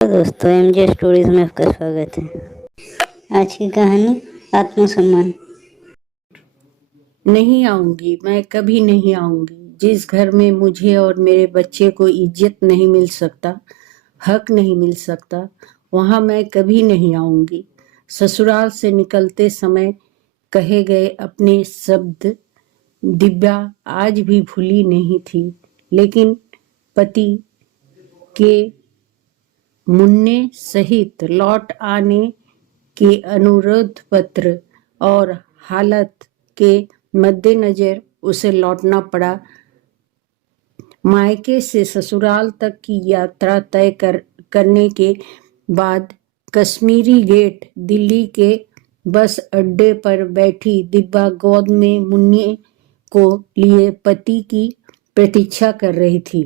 तो दोस्तों MJ stories में आपका स्वागत है। आज की कहानी आत्मसम्मान। नहीं आऊंगी, मैं कभी नहीं आऊंगी। जिस घर में मुझे और मेरे बच्चे को इज्जत नहीं मिल सकता, हक नहीं मिल सकता, वहां मैं कभी नहीं आऊंगी। ससुराल से निकलते समय कहे गए अपने शब्द दिव्या आज भी भूली नहीं थी, लेकिन पति के मुन्ने सहित लौट आने के अनुरोध पत्र और हालत के मद्देनजर उसे लौटना पड़ा। मायके से ससुराल तक की यात्रा तय करने के बाद कश्मीरी गेट दिल्ली के बस अड्डे पर बैठी दिव्या गोद में मुन्ने को लिए पति की प्रतीक्षा कर रही थी।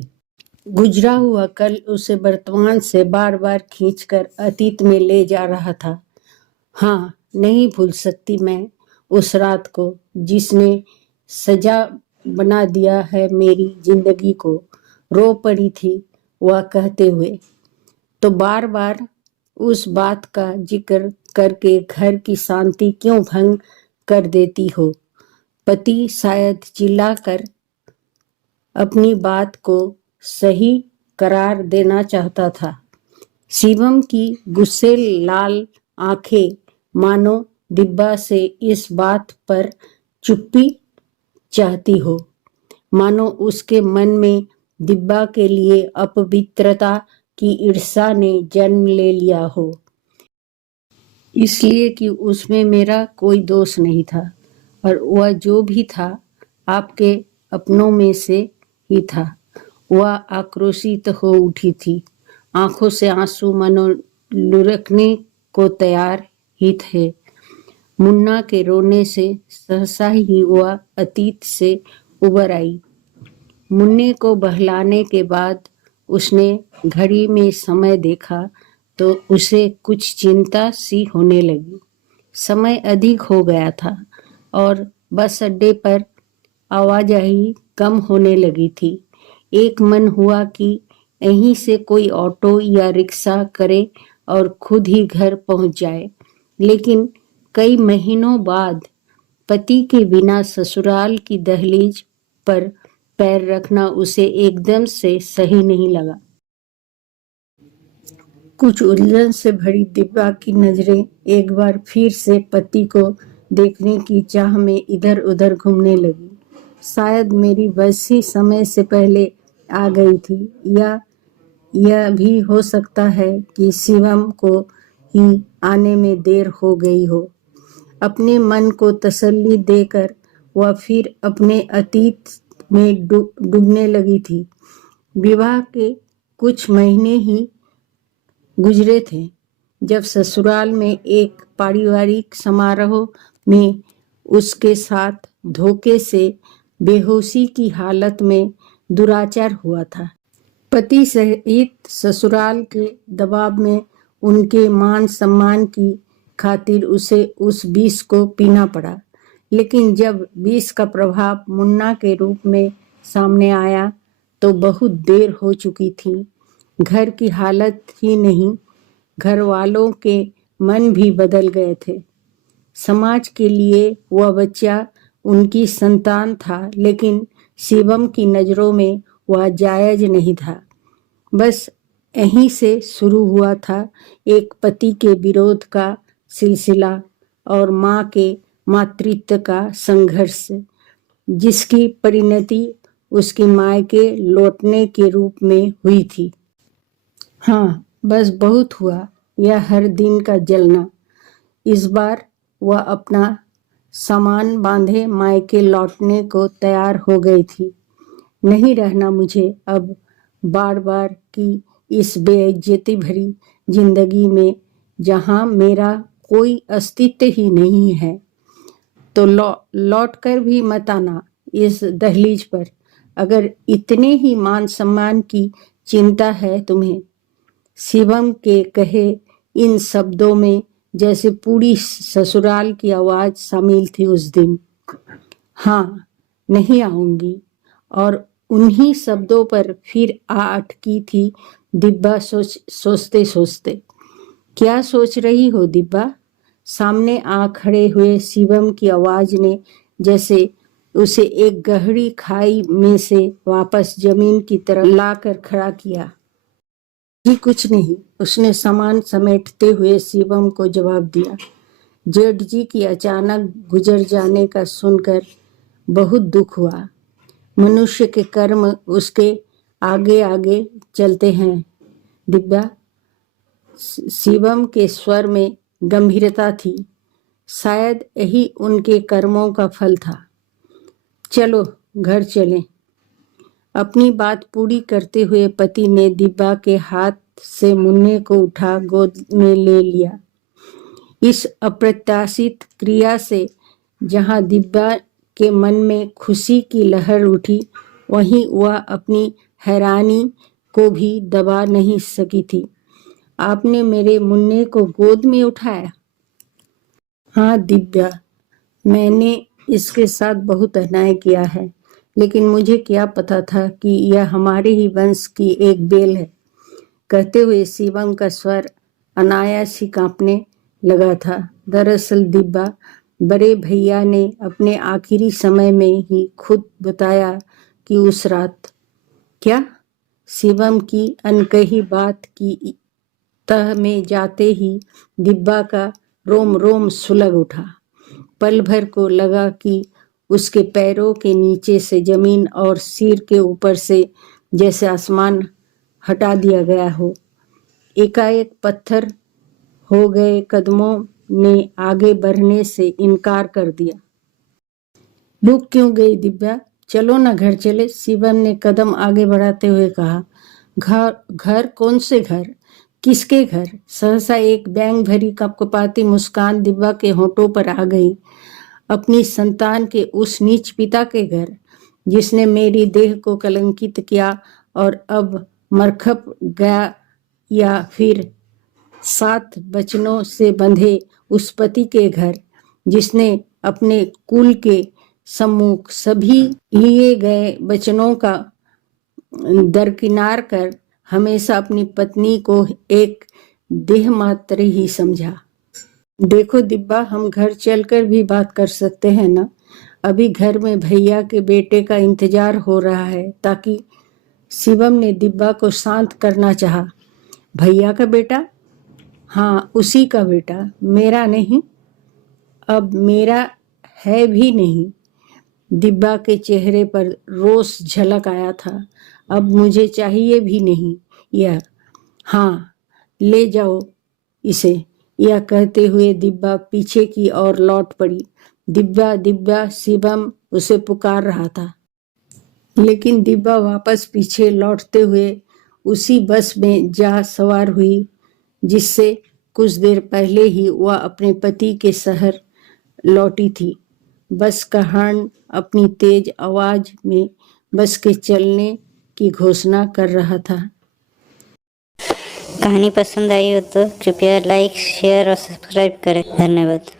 गुजरा हुआ कल उसे वर्तमान से बार बार खींचकर अतीत में ले जा रहा था। हाँ, नहीं भूल सकती मैं उस रात को जिसने सजा बना दिया है मेरी जिंदगी को, रो पड़ी थी वह कहते हुए। तो बार बार उस बात का जिक्र करके घर की शांति क्यों भंग कर देती हो। पति शायद चिल्लाकर अपनी बात को सही करार देना चाहता था। शिवम की गुस्से लाल आंखें मानो दिव्या से इस बात पर चुप्पी चाहती हो, मानो उसके मन में दिव्या के लिए अपवित्रता की ईर्ष्या ने जन्म ले लिया हो, इसलिए कि उसमें मेरा कोई दोष नहीं था और वह जो भी था आपके अपनों में से ही था। वह आक्रोशित हो उठी थी, आंखों से आंसू मनो लुढ़कने को तैयार ही थे। मुन्ना के रोने से सहसा ही वह अतीत से उबर आई। मुन्ने को बहलाने के बाद उसने घड़ी में समय देखा तो उसे कुछ चिंता सी होने लगी। समय अधिक हो गया था और बस अड्डे पर आवाजाही कम होने लगी थी। एक मन हुआ कि यहीं से कोई ऑटो या रिक्शा करे और खुद ही घर पहुंच जाए, लेकिन कई महीनों बाद पति के बिना ससुराल की दहलीज पर पैर रखना उसे एकदम से सही नहीं लगा। कुछ उलझन से भरी दिव्या की नजरें एक बार फिर से पति को देखने की चाह में इधर उधर घूमने लगी। शायद मेरी बरसी समय से पहले आ गई थी, या यह भी हो सकता है कि शिवम को ही आने में देर हो गई हो। अपने मन को तसल्ली देकर वह फिर अपने अतीत में डूबने लगी थी। विवाह के कुछ महीने ही गुजरे थे जब ससुराल में एक पारिवारिक समारोह में उसके साथ धोखे से बेहोशी की हालत में दुराचार हुआ था। पति सहित ससुराल के दबाव में उनके मान सम्मान की खातिर उसे उस विष को पीना पड़ा। लेकिन जब विष का प्रभाव मुन्ना के रूप में सामने आया तो बहुत देर हो चुकी थी। घर की हालत ही नहीं, घर वालों के मन भी बदल गए थे। समाज के लिए वह बच्चा उनकी संतान था, लेकिन शिवम की नजरों में वह जायज नहीं था। बस यहीं से शुरू हुआ था एक पति के विरोध का सिलसिला और माँ के मातृत्व का संघर्ष, जिसकी परिणति उसकी मायके लौटने के रूप में हुई थी। हाँ, बस बहुत हुआ यह हर दिन का जलना। इस बार वह अपना सामान बांधे मायके लौटने को तैयार हो गई थी। नहीं रहना मुझे अब बार बार की इस बेइज्जती भरी जिंदगी में जहां मेरा कोई अस्तित्व ही नहीं है। तो लौट कर भी मत आना इस दहलीज पर, अगर इतने ही मान सम्मान की चिंता है तुम्हें। शिवम के कहे इन शब्दों में जैसे पूरी ससुराल की आवाज शामिल थी उस दिन। हाँ, नहीं आऊंगी, और उन्हीं शब्दों पर फिर आ अटकी थी दिब्बा सोचते सोचते। क्या सोच रही हो दिब्बा? सामने आ खड़े हुए शिवम की आवाज ने जैसे उसे एक गहरी खाई में से वापस जमीन की तरफ लाकर खड़ा किया। जी कुछ नहीं, उसने सामान समेटते हुए शिवम को जवाब दिया। जेठ जी की अचानक गुजर जाने का सुनकर बहुत दुख हुआ। मनुष्य के कर्म उसके आगे आगे चलते हैं दिव्या। शिवम के स्वर में गंभीरता थी। शायद यही उनके कर्मों का फल था। चलो घर चलें। अपनी बात पूरी करते हुए पति ने दिब्बा के हाथ से मुन्ने को उठा गोद में ले लिया। इस अप्रत्याशित क्रिया से जहां दिब्बा के मन में खुशी की लहर उठी, वहीं वह अपनी हैरानी को भी दबा नहीं सकी थी। आपने मेरे मुन्ने को गोद में उठाया? हाँ दिव्या, मैंने इसके साथ बहुत अन्याय किया है, लेकिन मुझे क्या पता था कि यह हमारे ही वंश की एक बेल है। कहते हुए शिवम का स्वर अनायास ही कांपने लगा था। दरअसल दिब्बा, बड़े भैया ने अपने आखिरी समय में ही खुद बताया कि उस रात। क्या? शिवम की अनकही बात की तह में जाते ही दिब्बा का रोम रोम सुलग उठा। पल भर को लगा कि उसके पैरों के नीचे से जमीन और सिर के ऊपर से जैसे आसमान हटा दिया गया हो। एकाएक पत्थर हो गए कदमों ने आगे बढ़ने से इनकार कर दिया। रुक क्यों गई दिव्या? चलो ना घर चले, शिवम ने कदम आगे बढ़ाते हुए कहा। घर कौन से घर? किसके घर? सहसा एक बैंग भरी कपकपाती मुस्कान दिव्या के होठों पर आ गई। अपनी संतान के उस नीच पिता के घर, जिसने मेरी देह को कलंकित किया और अब मरखप गया, या फिर 7 बचनों से बंधे उस पति के घर, जिसने अपने कुल के सम्मुख सभी लिए गए वचनों का दरकिनार कर हमेशा अपनी पत्नी को एक देह मात्र ही समझा। देखो दिब्बा, हम घर चलकर भी बात कर सकते हैं ना। अभी घर में भैया के बेटे का इंतजार हो रहा है। ताकि शिवम ने दिब्बा को शांत करना चाहा। भैया का बेटा? हाँ, उसी का बेटा, मेरा नहीं। अब मेरा है भी नहीं। दिब्बा के चेहरे पर रोष झलक आया था। अब मुझे चाहिए भी नहीं यह। हाँ, ले जाओ इसे। यह कहते हुए दिब्बा पीछे की ओर लौट पड़ी। दिब्बा दिब्बा शिवम उसे पुकार रहा था, लेकिन दिब्बा वापस पीछे लौटते हुए उसी बस में जा सवार हुई जिससे कुछ देर पहले ही वह अपने पति के शहर लौटी थी। बस का हॉर्न अपनी तेज आवाज में बस के चलने की घोषणा कर रहा था। कहानी पसंद आई हो तो कृपया लाइक, शेयर और सब्सक्राइब करें। धन्यवाद।